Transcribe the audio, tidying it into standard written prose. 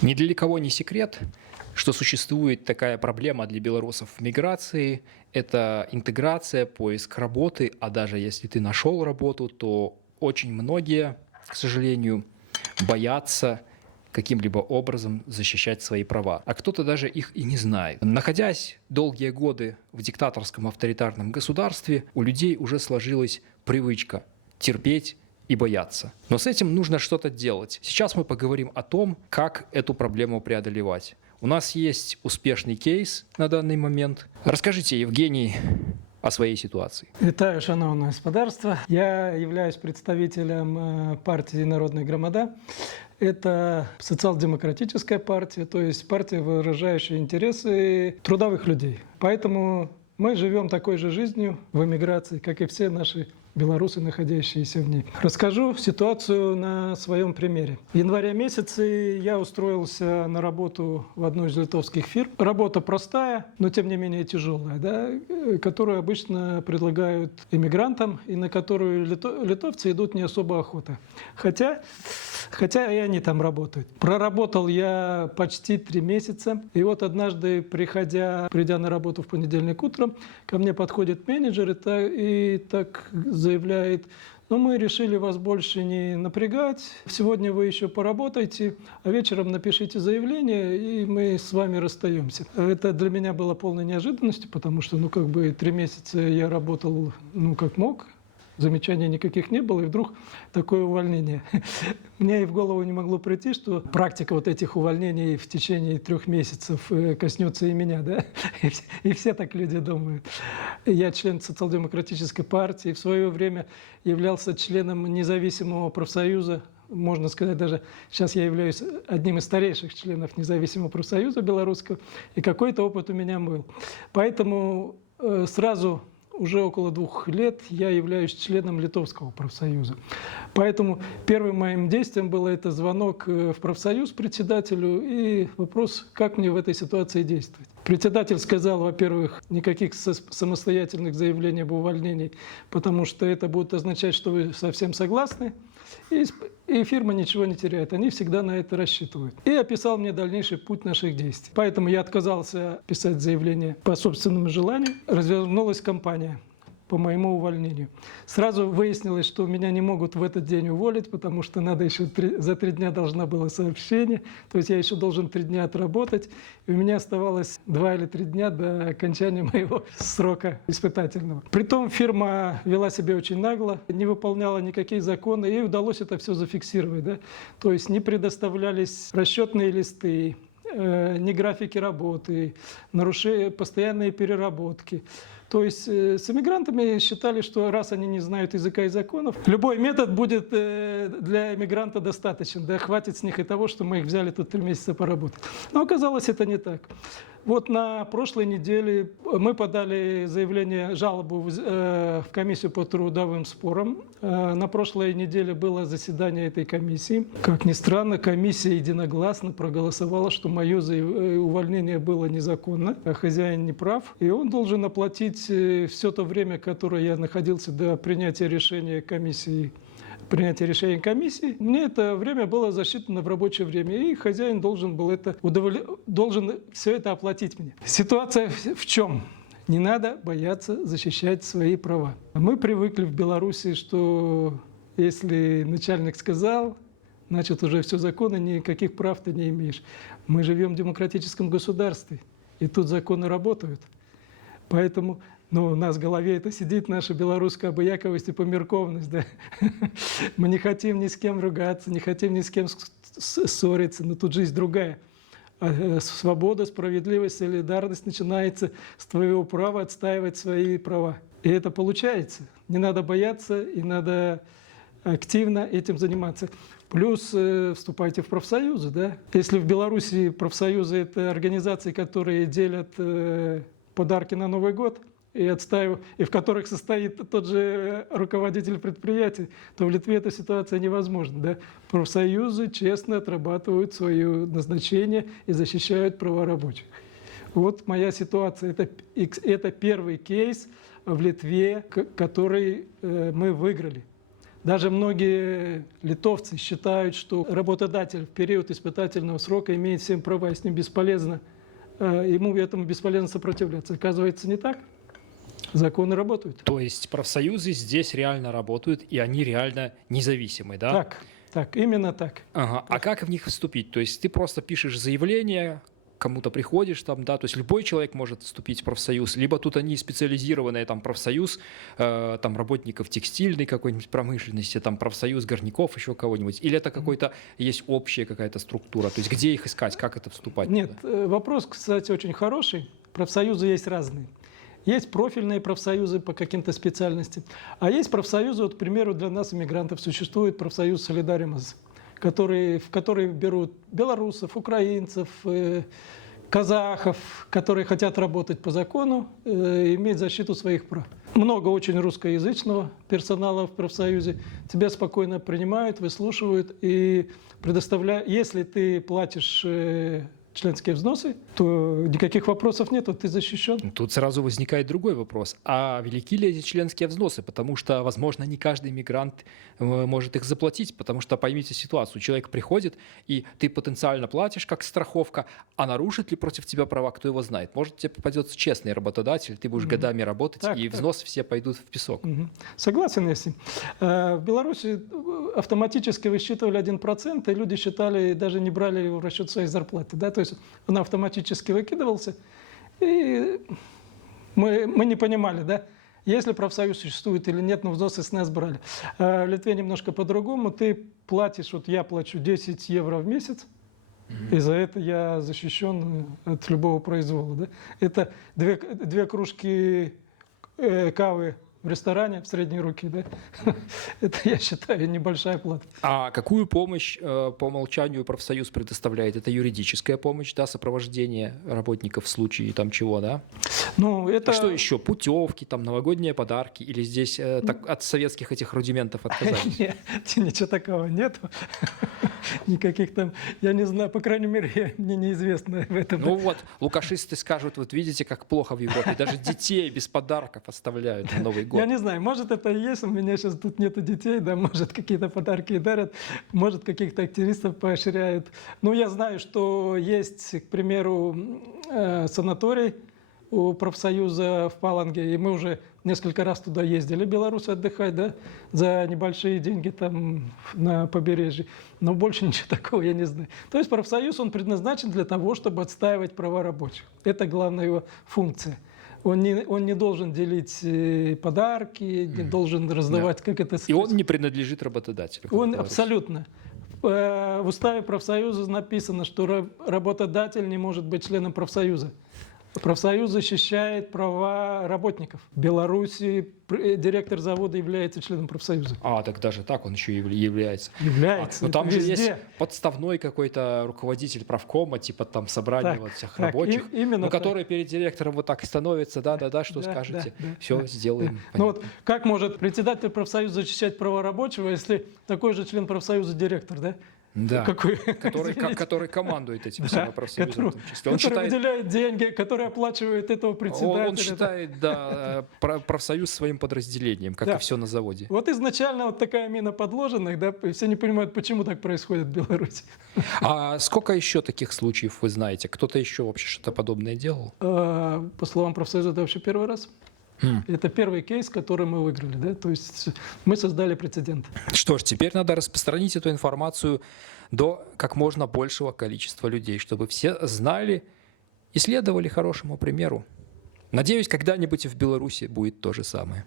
Ни для кого не секрет, что существует такая проблема для белорусов в миграции. Это интеграция, поиск работы, а даже если ты нашел работу, то очень многие, к сожалению, боятся каким-либо образом защищать свои права. А кто-то даже их и не знает. Находясь долгие годы в диктаторском авторитарном государстве, у людей уже сложилась привычка терпеть и бояться. Но с этим нужно что-то делать. Сейчас мы поговорим о том, как эту проблему преодолевать. У нас есть успешный кейс на данный момент. Расскажите, Евгений, о своей ситуации. Вітаю, шановне господарство. Я являюсь представителем партии «Народная громада». Это социал-демократическая партия, то есть партия, выражающая интересы трудовых людей. Поэтому мы живем такой же жизнью в эмиграции, как и все наши белорусы, находящиеся в ней. Расскажу ситуацию на своем примере. В январе месяце я устроился на работу в одну из литовских фирм. Работа простая, но тем не менее тяжелая, да, которую обычно предлагают иммигрантам и на которую литовцы идут не особо охота. Хотя и они там работают. Проработал я почти 3 месяца. И вот однажды, придя на работу в понедельник утром, ко мне подходит менеджер и так заявляет: ну, мы решили вас больше не напрягать. Сегодня вы еще поработаете, а вечером напишите заявление, и мы с вами расстаемся. Это для меня было полной неожиданностью, потому что, 3 месяца я работал, как мог. Замечаний никаких не было, и вдруг такое увольнение. Мне и в голову не могло прийти, что практика вот этих увольнений в течение 3 месяцев коснется и меня, да? И все так люди думают. Я член социал-демократической партии, в свое время являлся членом независимого профсоюза. Можно сказать, даже сейчас я являюсь одним из старейших членов независимого профсоюза белорусского, и какой-то опыт у меня был. Поэтому сразу уже около 2 лет я являюсь членом Литовского профсоюза. Поэтому первым моим действием было это звонок в профсоюз председателю и вопрос, как мне в этой ситуации действовать. Председатель сказал, во-первых, никаких самостоятельных заявлений об увольнении, потому что это будет означать, что вы совсем согласны, и фирма ничего не теряет. Они всегда на это рассчитывают. И описал мне дальнейший путь наших действий. Поэтому я отказался писать заявление по собственному желанию. Развернулась кампания по моему увольнению. Сразу выяснилось, что меня не могут в этот день уволить, потому что надо еще за 3 дня должна была сообщение, то есть я еще должен 3 дня отработать, и у меня оставалось 2 или 3 дня до окончания моего срока испытательного. Притом фирма вела себя очень нагло, не выполняла никакие законы, ей удалось это все зафиксировать, да? То есть не предоставлялись расчетные листы, ни графики работы, постоянные переработки. То есть с иммигрантами считали, что раз они не знают языка и законов, любой метод будет для иммигранта достаточен. Да, хватит с них и того, что мы их взяли тут 3 месяца поработать. Но оказалось, это не так. Вот на прошлой неделе мы подали заявление, жалобу в комиссию по трудовым спорам. На прошлой неделе было заседание этой комиссии. Как ни странно, комиссия единогласно проголосовала, что мое увольнение было незаконно, а хозяин не прав. И он должен оплатить все то время, которое я находился до принятия решения комиссии. Мне это время было засчитано в рабочее время, и хозяин должен все это оплатить мне. Ситуация в чем? Не надо бояться защищать свои права. Мы привыкли в Беларуси, что если начальник сказал, значит уже все законно, никаких прав ты не имеешь. Мы живем в демократическом государстве, и тут законы работают. Поэтому у нас в голове это сидит, наша белорусская обыяковость и померковность. Да? Мы не хотим ни с кем ругаться, не хотим ни с кем ссориться, но тут жизнь другая. Свобода, справедливость, солидарность начинается с твоего права отстаивать свои права. И это получается. Не надо бояться, и надо активно этим заниматься. Плюс вступайте в профсоюзы. Да? Если в Беларуси профсоюзы – это организации, которые делят подарки на Новый год, и в которых состоит тот же руководитель предприятия, то в Литве эта ситуация невозможна. Да? Профсоюзы честно отрабатывают свое назначение и защищают права рабочих. Вот моя ситуация. Это первый кейс в Литве, который мы выиграли. Даже многие литовцы считают, что работодатель в период испытательного срока имеет все права, и с ним бесполезно, ему этому бесполезно сопротивляться. Оказывается, не так. Законы работают. То есть профсоюзы здесь реально работают, и они реально независимы, да? Так, именно так. Ага. А как в них вступить? То есть ты просто пишешь заявление, кому-то приходишь там, да, то есть любой человек может вступить в профсоюз, либо тут они специализированные, там, профсоюз, там, работников текстильной какой-нибудь промышленности, там, профсоюз горняков, еще кого-нибудь, или это какой-то, есть общая какая-то структура, то есть где их искать, как это вступать? Нет, вопрос, кстати, очень хороший. Профсоюзы есть разные. Есть профильные профсоюзы по каким-то специальностям, а есть профсоюзы, вот, к примеру, для нас, иммигрантов, существует профсоюз «Солидаримас», в который берут белорусов, украинцев, казахов, которые хотят работать по закону, иметь защиту своих прав. Много очень русскоязычного персонала в профсоюзе. Тебя спокойно принимают, выслушивают и предоставляют. Если ты платишь членские взносы, то никаких вопросов нет, ты защищен. Тут сразу возникает другой вопрос. А велики ли эти членские взносы? Потому что, возможно, не каждый мигрант может их заплатить, потому что, поймите ситуацию, человек приходит, и ты потенциально платишь как страховка, а нарушит ли против тебя права, кто его знает? Может, тебе попадется честный работодатель, ты будешь годами работать, и взносы все пойдут в песок. Согласен, если. В Беларуси автоматически высчитывали 1%, и люди считали, даже не брали его в расчет своей зарплаты. Да? То есть он автоматически выкидывался, и мы не понимали, да, если профсоюз существует или нет, но взносы с нас брали. В Литве немножко по-другому. Ты платишь, вот я плачу 10 евро в месяц, и за это я защищен от любого произвола. Да? Это две кружки кавы в ресторане в средней руке, да? Это, я считаю, небольшая плата. А какую помощь по умолчанию профсоюз предоставляет? Это юридическая помощь, да, сопровождение работников в случае там чего, да? Ну, это... А что еще? Путевки, там, новогодние подарки? Или здесь так, от советских этих рудиментов отказались? Нет, ничего такого нету. Никаких там, я не знаю, по крайней мере, мне неизвестно в этом. Ну вот, лукашисты скажут, вот видите, как плохо в Европе. Даже детей без подарков оставляют на Новый год. Я не знаю, может это и есть, у меня сейчас тут нету детей, да, может какие-то подарки и дарят, может каких-то активистов поощряют. Ну, я знаю, что есть, к примеру, санаторий у профсоюза в Паланге, и мы уже несколько раз туда ездили, белорусы, отдыхать, да, за небольшие деньги там на побережье. Но больше ничего такого я не знаю. То есть профсоюз, он предназначен для того, чтобы отстаивать права рабочих. Это главная его функция. Он не должен делить подарки, не должен раздавать, как это... И он не принадлежит работодателю. Он абсолютно. В уставе профсоюза написано, что работодатель не может быть членом профсоюза. Профсоюз защищает права работников. В Беларуси директор завода является членом профсоюза. А, так даже так он еще и является. Является. Но там же везде. есть подставной какой-то руководитель правкома, типа там собрания Так, вот всех так, рабочих, именно но который перед директором вот так становится, да, что скажете, все сделаем. Ну вот как может председатель профсоюза защищать права рабочего, если такой же член профсоюза директор, да? Да, Извините. который командует этим всем профсоюзом. Который выделяет деньги, который оплачивает этого председателя. Он считает, да, профсоюз своим подразделением, как и все на заводе. Вот изначально вот такая мина подложенных, да, и все не понимают, почему так происходит в Беларуси. А сколько еще таких случаев вы знаете? Кто-то еще вообще что-то подобное делал? По словам профсоюза, это вообще первый раз. Это первый кейс, который мы выиграли, да, то есть мы создали прецедент. Что ж, теперь надо распространить эту информацию до как можно большего количества людей, чтобы все знали и следовали хорошему примеру. Надеюсь, когда-нибудь и в Беларуси будет то же самое.